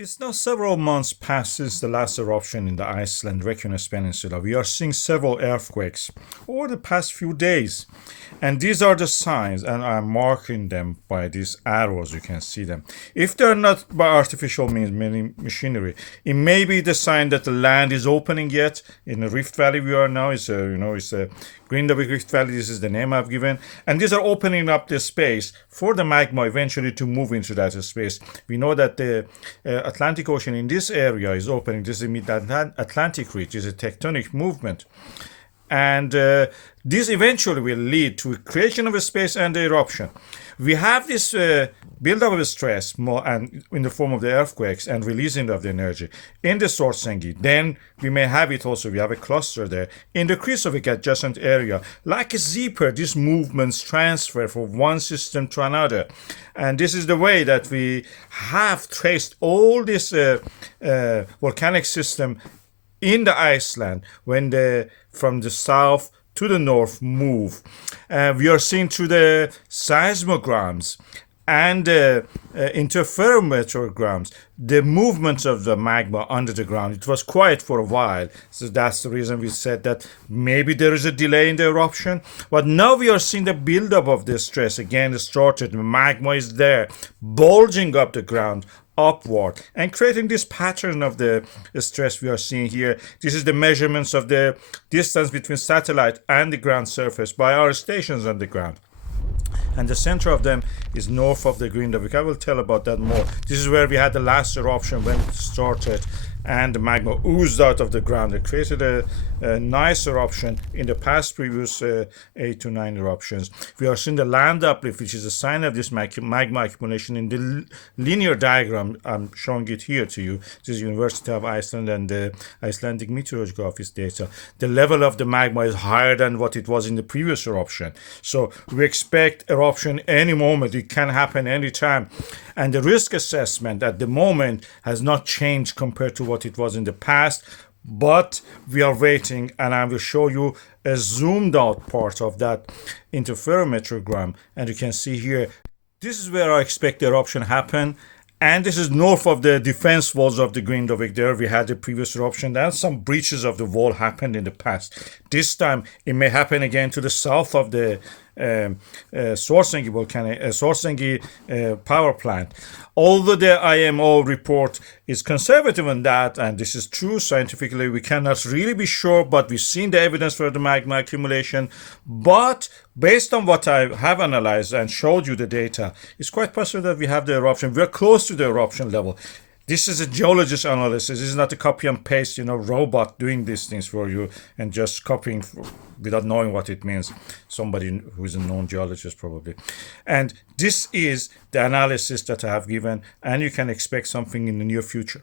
It's now several months past since the last eruption in the Iceland Reykjanes Peninsula. We are seeing several earthquakes over the past few days. And these are the signs, and I'm marking them by these arrows. You can see them. If they're not by artificial means, meaning machinery, it may be the sign that the land is opening yet. In the Rift Valley we are now, it's a Grindavík Rift Valley. This is the name I've given. And these are opening up the space for the magma eventually to move into that space. We know that the Atlantic Ocean in this area is opening. This is mid-Atlantic ridge. It's a tectonic movement. And this eventually will lead to creation of a space and the eruption. We have this buildup of stress and in the form of the earthquakes and releasing of the energy in the Svartsengi. Then we may have it also, we have a cluster there in the Krisovik adjacent area. Like a zipper, these movements transfer from one system to another. And this is the way that we have traced all this volcanic system in the Iceland when from the south to the north move. We are seeing through the seismograms and interferometrograms the movements of the magma under the ground. It was quiet for a while, so that's the reason we said that maybe there is a delay in the eruption. But now we are seeing the buildup of the stress again started. The magma is there, bulging up the ground upward and creating this pattern of the stress we are seeing here. This is the measurements of the distance between satellite and the ground surface by our stations on the ground. And the center of them is north of the Grindavík. I will tell about that more. This is where we had the last eruption when it started and the magma oozed out of the ground. It created a nice eruption in the past previous 8 to 9 eruptions. We are seeing the land uplift, which is a sign of this magma accumulation in the linear diagram. I'm showing it here to you. This is University of Iceland and the Icelandic Meteorological Office data. The level of the magma is higher than what it was in the previous eruption. So we expect eruption any moment. It can happen anytime. And the risk assessment at the moment has not changed compared to what it was in the past, but we are waiting, and I will show you a zoomed out part of that interferometrogram. And you can see here, this is where I expect the eruption happen. And this is north of the defense walls of the Grindavík. There we had the previous eruption. Then some breaches of the wall happened in the past. This time it may happen again to the south of the Svartsengi power plant. Although the IMO report is conservative on that, and this is true scientifically, we cannot really be sure, but we've seen the evidence for the magma accumulation. But based on what I have analyzed and showed you the data, it's quite possible that we have the eruption. We're close to the eruption level. This is a geologist analysis. This is not a copy and paste, robot doing these things for you and just copying without knowing what it means. Somebody who is a known geologist probably. And this is the analysis that I have given, and you can expect something in the near future.